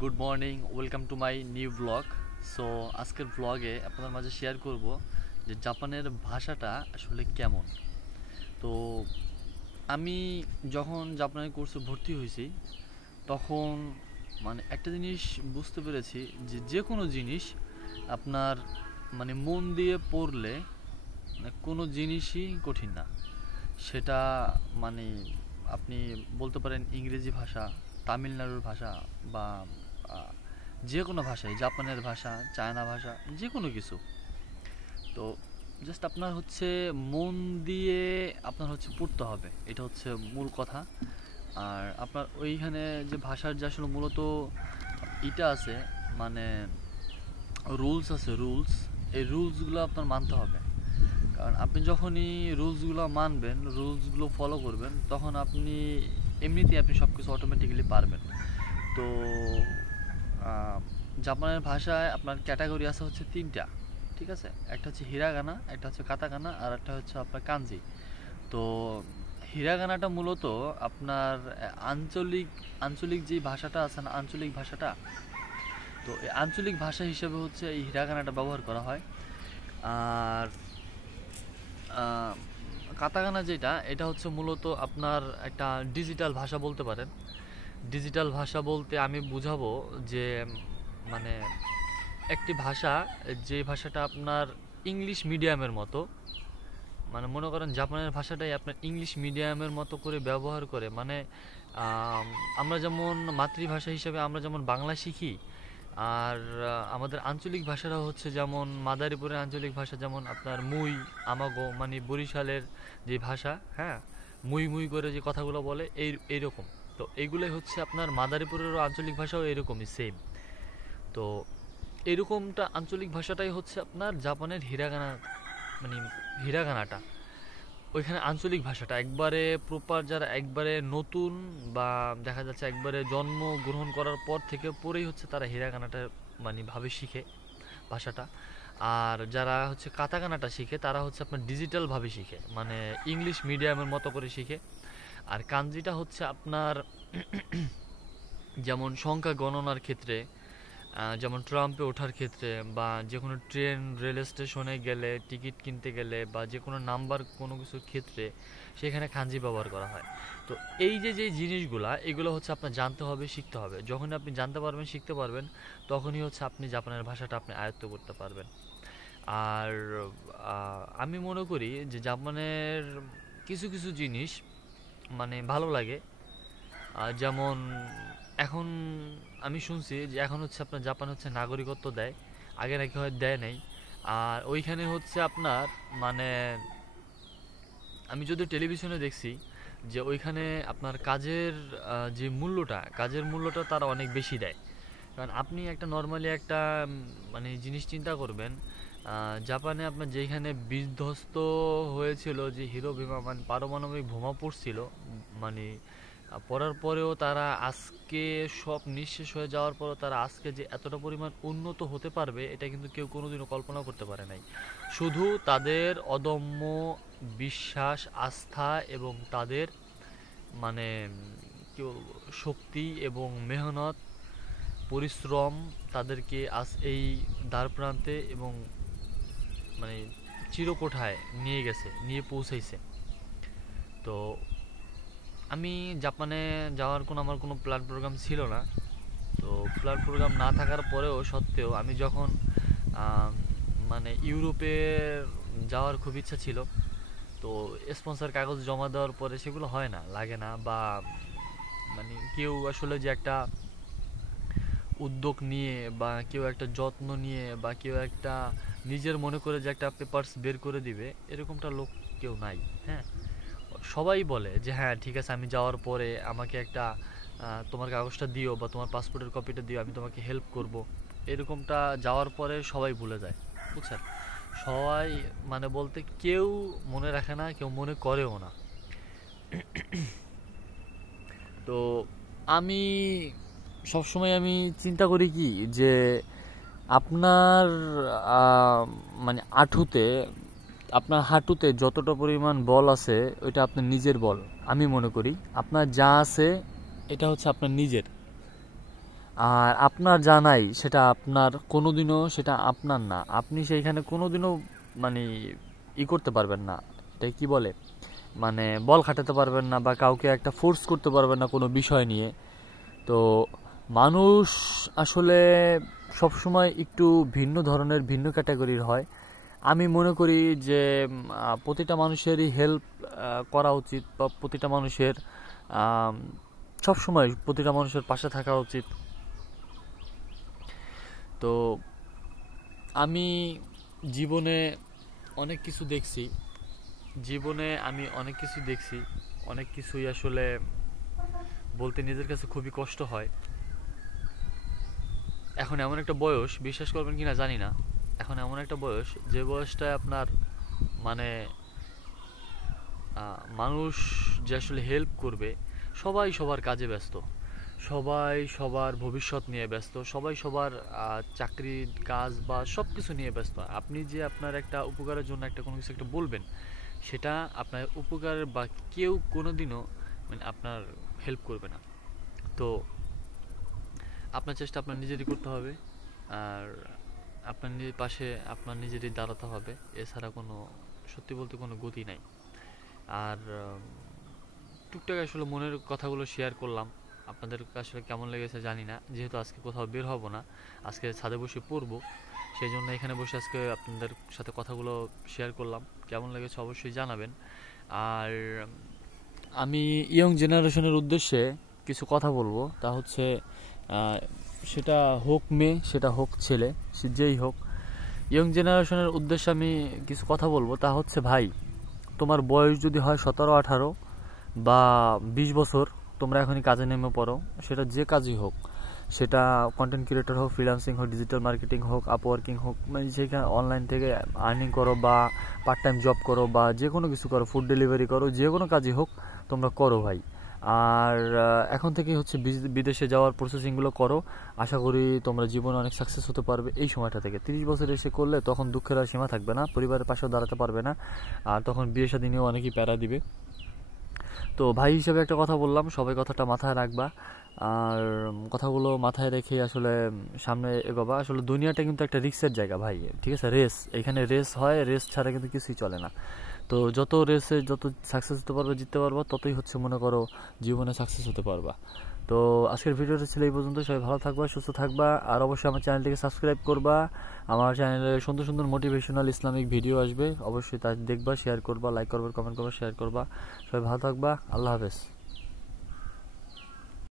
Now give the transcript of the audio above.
Good morning, welcome to my new blog. So আজকের ব্লগে আপনাদের মাঝে শেয়ার করব যে জাপানের ভাষাটা আসলে কেমন। তো আমি যখন জাপানের কোর্সে ভর্তি হয়েছি তখন একটা জিনিস বুঝতে পেরেছি যে যে কোনো জিনিস আপনার মন দিয়ে পড়লে কোনো জিনিসই কঠিন না। সেটা মানে আপনি বলতে পারেন ইংরেজি ভাষা, তামিলনাড়ুর ভাষা বা আহ, যে কোনো ভাষাই, জাপানের ভাষা, চায়না ভাষা, যে কোনো কিছু। তো জাস্ট আপনার হচ্ছে মন দিয়ে আপনার হচ্ছে পড়তে হবে, এটা হচ্ছে মূল কথা। আর আপনার ওইখানে যে ভাষার যে আসলে মূলত ইটা আছে, মানে রুলস আছে, রুলস, এই রুলসগুলো আপনার মানতে হবে। কারণ আপনি যখনই রুলসগুলো মানবেন, রুলসগুলো ফলো করবেন, তখন আপনি এমনিতেই আপনি সব কিছু অটোমেটিক্যালি পারবেন। তো জাপানের ভাষায় আপনার ক্যাটাগরি আছে হচ্ছে তিনটা, ঠিক আছে? একটা হচ্ছে হিরাগানা, একটা হচ্ছে কাতাকানা, আর একটা হচ্ছে আপনার কাঞ্জি। তো হিরাগানাটা মূলত আপনার আঞ্চলিক আঞ্চলিক যে ভাষাটা আছে না, আঞ্চলিক ভাষাটা, তো এই আঞ্চলিক ভাষা হিসেবে হচ্ছে এই হিরাগানাটা ব্যবহার করা হয়। আর কাতাকানা যেটা, এটা হচ্ছে মূলত আপনার একটা ডিজিটাল ভাষা বলতে পারেন। ডিজিটাল ভাষা বলতে আমি বুঝাবো যে মানে একটি ভাষা, যে ভাষাটা আপনার ইংলিশ মিডিয়ামের মতো, মনে করেন জাপানের ভাষাটাই আপনার ইংলিশ মিডিয়ামের মতো করে ব্যবহার করে। আমরা যেমন মাতৃভাষা হিসেবে আমরা যেমন বাংলা শিখি, আর আমাদের আঞ্চলিক ভাষাটা হচ্ছে যেমন মাদারীপুরের আঞ্চলিক ভাষা যেমন আপনার মুই, আমাগো, বরিশালের যে ভাষা, হ্যাঁ, মুই মুই করে যে কথাগুলো বলে, এইরকম। তো এইগুলোই হচ্ছে আপনার মাদারীপুরেরও আঞ্চলিক ভাষাও এরকমই সেম। তো এরকমটা আঞ্চলিক ভাষাটাই হচ্ছে আপনার জাপানের হিরাগানা, মানে হিরাগানাটা ওইখানে আঞ্চলিক ভাষাটা একবারে প্রপার, যারা একবারে নতুন বা দেখা যাচ্ছে একবারে জন্ম গ্রহণ করার পর থেকে পরেই হচ্ছে তারা হিরাগানাটা ভাবে শিখে ভাষাটা। আর যারা হচ্ছে কাতাকানাটা শিখে তারা হচ্ছে আপনার ডিজিটাল ভাবে শিখে, ইংলিশ মিডিয়ামের মতো করে শিখে। আর কাঞ্জিটা হচ্ছে আপনার যেমন সংখ্যা গণনার ক্ষেত্রে, যেমন ট্রাম্পে ওঠার ক্ষেত্রে, বা যে কোনো ট্রেন রেল স্টেশনে গেলে, টিকিট কিনতে গেলে, বা যে কোনো নাম্বার কোনো কিছুর ক্ষেত্রে সেখানে কাঞ্জি ব্যবহার করা হয়। তো এই যে যে জিনিসগুলা, এগুলো হচ্ছে আপনার জানতে হবে, শিখতে হবে। যখনই আপনি জানতে পারবেন, শিখতে পারবেন, তখনই হচ্ছে আপনি জাপানের ভাষাটা আপনি আয়ত্ত করতে পারবেন। আর আমি মনে করি যে জাপানের কিছু কিছু জিনিস ভালো লাগে। যেমন এখন আমি শুনছি যে এখন হচ্ছে আপনার জাপান হচ্ছে নাগরিকত্ব দেয়, আগে নাকি হয় দেয় নাই। আর ওইখানে হচ্ছে আপনার মানে আমি যদি টেলিভিশনে দেখছি যে ওইখানে আপনার যে কাজের মূল্যটা তারা অনেক বেশি দেয়। কারণ আপনি একটা নর্মালি একটা জিনিস চিন্তা করবেন, জাপানে আপনার যেখানে বিধ্বস্ত হয়েছিল যে হিরোশিমা, পারমাণবিক বোমা পড়ছিল, মানে পড়ার পরেও তারা আজকে সব নিঃশেষ হয়ে যাওয়ার পরেও তারা আজকে যে এতটা পরিমাণ উন্নত হতে পারবে, এটা কিন্তু কেউ কোনোদিনও কল্পনা করতে পারে নাই। শুধু তাদের অদম্য বিশ্বাস, আস্থা এবং তাদের মানে কি বলবো, শক্তি এবং মেহনত, পরিশ্রম তাদেরকে আজ এই দ্বারপ্রান্তে এবং মানে চিরকোঠায় নিয়ে পৌঁছাইছে। তো আমি জাপানে যাওয়ার আমার কোনো প্ল্যান প্রোগ্রাম ছিল না। তো প্ল্যান প্রোগ্রাম না থাকার পরেও সত্ত্বেও আমি যখন ইউরোপে যাওয়ার খুব ইচ্ছা ছিল, তো স্পন্সর কাগজ জমা দেওয়ার পরে সেগুলো হয় না, লাগে না, বা কেউ আসলে যে একটা উদ্যোগ নিয়ে, বা কেউ একটা যত্ন নিয়ে, বা কেউ একটা নিজের মনে করে যে একটা পেপারস বের করে দিবে, এরকমটা লোক কেউ নাই। হ্যাঁ, সবাই বলে যে হ্যাঁ ঠিক আছে, আমি যাওয়ার পরে আমাকে একটা তোমার কাগজটা দিও বা তোমার পাসপোর্টের কপিটা দিও, আমি তোমাকে হেল্প করব। এরকমটা যাওয়ার পরে সবাই ভুলে যায়, বুঝছেন? সবাই বলতে কেউ মনে রাখে না, কেউ মনে করেও না। তো আমি সবসময় আমি চিন্তা করি কি যে আপনার আপনার হাঁটুতে যতটা পরিমাণ বল আছে ওইটা আপনার নিজের বল। আমি মনে করি আপনার যা আছে এটা হচ্ছে আপনার নিজের। আর আপনার জানাই সেটা আপনার কোনোদিনও সেটা আপনার না, আপনি সেইখানে কোনোদিনও মানে করতে পারবেন না, এটা কি বলে মানে বল খাটাতে পারবেন না বা কাউকে একটা ফোর্স করতে পারবেন না কোনো বিষয় নিয়ে। তো মানুষ আসলে সবসময় একটু ভিন্ন ধরনের ভিন্ন ক্যাটাগরির হয়। আমি মনে করি যে প্রতিটা মানুষেরই হেল্প করা উচিত বা প্রতিটা মানুষের সবসময় প্রতিটা মানুষের পাশে থাকা উচিত। তো আমি জীবনে অনেক কিছু দেখছি, অনেক কিছুই আসলে বলতে নিজের কাছে খুবই কষ্ট হয়। এখন এমন একটা বয়স, বিশ্বাস করবেন কিনা জানি না, এখন এমন একটা বয়স যে বয়সটায় আপনার মানে মানুষ যে আসলে হেল্প করবে, সবাই সবার কাজে ব্যস্ত, সবাই সবার ভবিষ্যৎ নিয়ে ব্যস্ত, সবাই সবার চাকরির কাজ বা সব কিছু নিয়ে ব্যস্ত। আপনি যে আপনার একটা উপকারের জন্য একটা কোনো কিছু একটা বলবেন, সেটা আপনার উপকারের বা কেউ কোনোদিনও মানে আপনার হেল্প করবে না। তো আপনার চেষ্টা আপনার নিজেরই করতে হবে, আর আপনার নিজের পাশে আপনার নিজেরই দাঁড়াতে হবে, এছাড়া কোনো সত্যি বলতে কোনো গতি নাই। আর টুকটাক আসলে মনের কথাগুলো শেয়ার করলাম, আপনাদের আসলে কেমন লেগেছে জানি না, যেহেতু আজকে কোথাও বের হব না, আজকে ছাদে বসে পড়বো, সেই জন্য এখানে বসে আজকে আপনাদের সাথে কথাগুলো শেয়ার করলাম। কেমন লেগেছে অবশ্যই জানাবেন। আর আমি ইয়ং জেনারেশনের উদ্দেশ্যে কিছু কথা বলবো, তা হচ্ছে সেটা হোক মেয়ে, সেটা হোক ছেলে, সে যেই হোক, ইয়ং জেনারেশনের উদ্দেশ্যে আমি কিছু কথা বলবো। তা হচ্ছে ভাই, তোমার বয়স যদি হয় 17-18 বা 20 বছর, তোমরা এখনই কাজে নেমে পড়ো, সেটা যে কাজই হোক, সেটা কন্টেন্ট ক্রিয়েটর হোক, ফ্রিল্যান্সিং হোক, ডিজিটাল মার্কেটিং হোক, আপওয়ার্কিং হোক, মানে যেখানে অনলাইন থেকে আর্নিং করো বা পার্ট টাইম জব করো বা যে কোনো কিছু করো, ফুড ডেলিভারি করো, যে কোনো কাজই হোক তোমরা করো ভাই। আর এখন থেকে হচ্ছে বিদেশে যাওয়ার প্রসেসিংগুলো করো, আশা করি তোমরা জীবনে অনেক সাকসেস হতে পারবে এই সময়টা থেকে। 30 বছর এসে করলে তখন দুঃখের আর সীমা থাকবে না, পরিবারের পাশেও দাঁড়াতে পারবে না, আর তখন বিয়ে শাদী নিয়েও অনেকেই প্যারা দিবে। তো ভাই হিসেবে একটা কথা বললাম, সবাই কথাটা মাথায় রাখবা, আর কথাগুলো মাথায় রেখে আসলে সামনে এগোবা। আসলে দুনিয়াটা কিন্তু একটা রিস্কের জায়গা ভাই, ঠিক আছে, রেস, এখানে রেস হয়, রেস ছাড়া কিন্তু কিছুই চলে না। তো যত রেসে যত সাকসেস হতে পারবে, জিততে পারবা, ততই হচ্ছে মনে করো জীবনে সাকসেস হতে পারবা। তো আজকের ভিডিওটা ছিল এই পর্যন্ত, সবাই ভালো থাকবা, সুস্থ থাকবা, আর অবশ্যই আমার চ্যানেলটিকে সাবস্ক্রাইব করবা। আমার চ্যানেলে সুন্দর সুন্দর মোটিভেশনাল ইসলামিক ভিডিও আসবে, অবশ্যই তা দেখবা, শেয়ার করবা, লাইক করবা, কমেন্ট করবা, শেয়ার করবা। সবাই ভালো থাকবা, আল্লাহ হাফেজ।